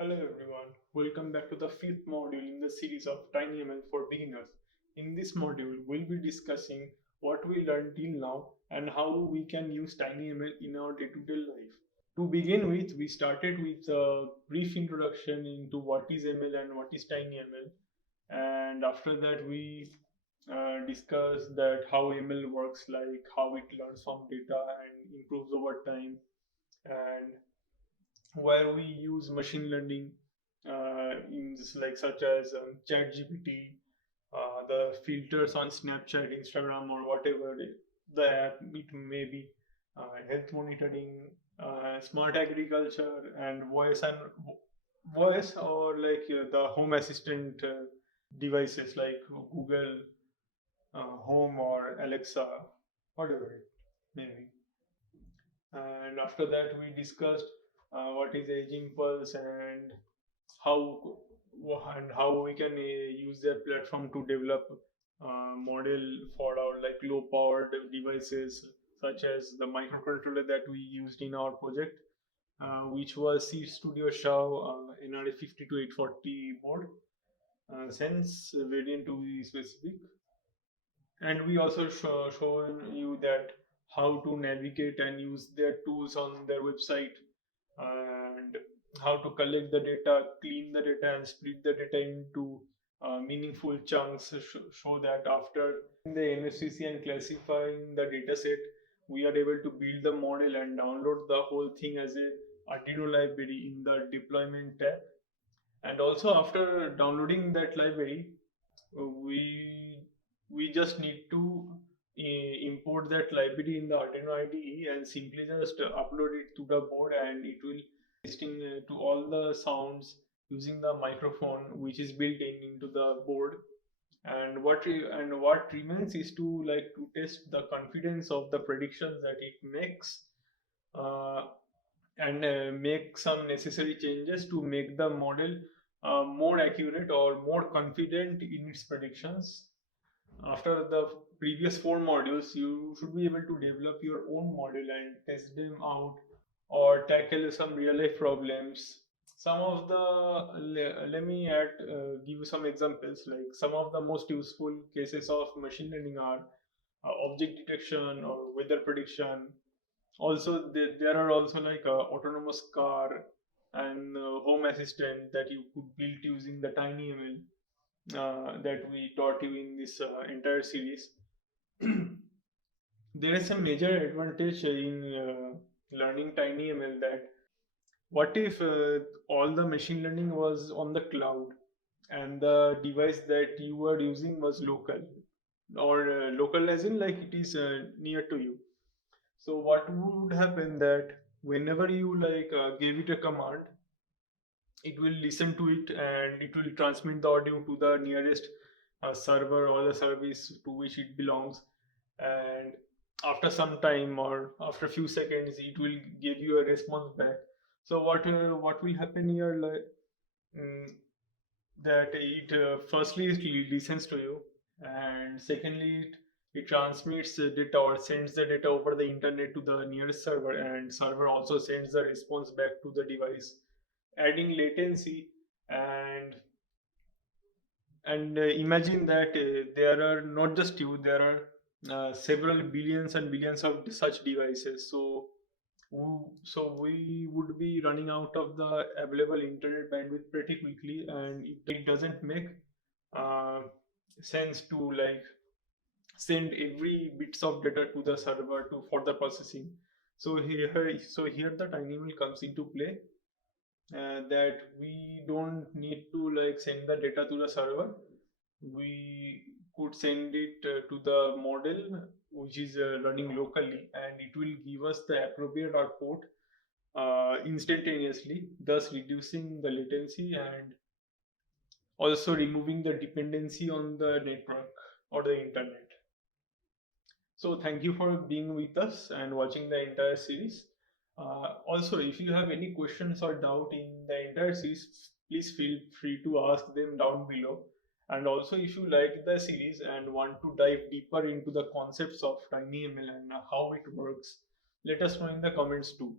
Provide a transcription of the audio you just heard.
Hello everyone, welcome back to the fifth module in the series of TinyML for beginners. In this module, we'll be discussing what we learned till now and how we can use TinyML in our day-to-day life. To begin with, we started with a brief introduction into what is ML and what is TinyML, and after that we discussed that how ML works, like how it learns from data and improves over time, and where we use machine learning such as ChatGPT, the filters on Snapchat, Instagram, or whatever the app it may be, health monitoring, smart agriculture, and voice or the home assistant devices like Google Home or Alexa, whatever it may be. And after that we discussed what is aging pulse how how we can use their platform to develop model for our low powered devices such as the microcontroller that we used in our project, which was C Studio XIAO NRA52 840 board, since variant to be specific. And we also shown you that how to navigate and use their tools on their website, and how to collect the data, clean the data, and split the data into meaningful chunks, show that after the NFCC and classifying the data set, we are able to build the model and download the whole thing as a Arduino library in the deployment tab. And also after downloading that library, we we just need to import that library in the Arduino IDE and simply just upload it to the board, and it will listening to all the sounds using the microphone which is built in into the board. And what remains is to test the confidence of the predictions that it makes, uh, and make some necessary changes to make the model more accurate or more confident in its predictions. After the previous four modules, you should be able to develop your own model and test them out or tackle some real life problems. Some of let me give you some examples. Like some of the most useful cases of machine learning are object detection or weather prediction. Also, there are also autonomous car and home assistant that you could build using the TinyML that we taught you in this entire series. There is a major advantage in learning TinyML, that what if all the machine learning was on the cloud and the device that you were using was local, or local as in like it is near to you. So what would happen that whenever you gave it a command, it will listen to it and it will transmit the audio to the nearest server or the service to which it belongs. And after some time or after a few seconds, it will give you a response back. So what will happen here, mm, that it firstly it listens to you, and secondly it transmits the data or sends the data over the internet to the nearest server, and server also sends the response back to the device, adding latency. And imagine that there are not just you, there are several billions and billions of such devices. So we would be running out of the available internet bandwidth pretty quickly, and it doesn't make uh, sense to send every bits of data to the server to for the processing. So here the TinyML comes into play, that we don't need to send the data to the server. We could send it to the model which is running locally, and it will give us the appropriate output instantaneously, thus reducing the latency and also removing the dependency on the network or the internet. So thank you for being with us and watching the entire series. Also, if you have any questions or doubt in the entire series, please feel free to ask them down below. And also, if you like the series and want to dive deeper into the concepts of TinyML and how it works, let us know in the comments too.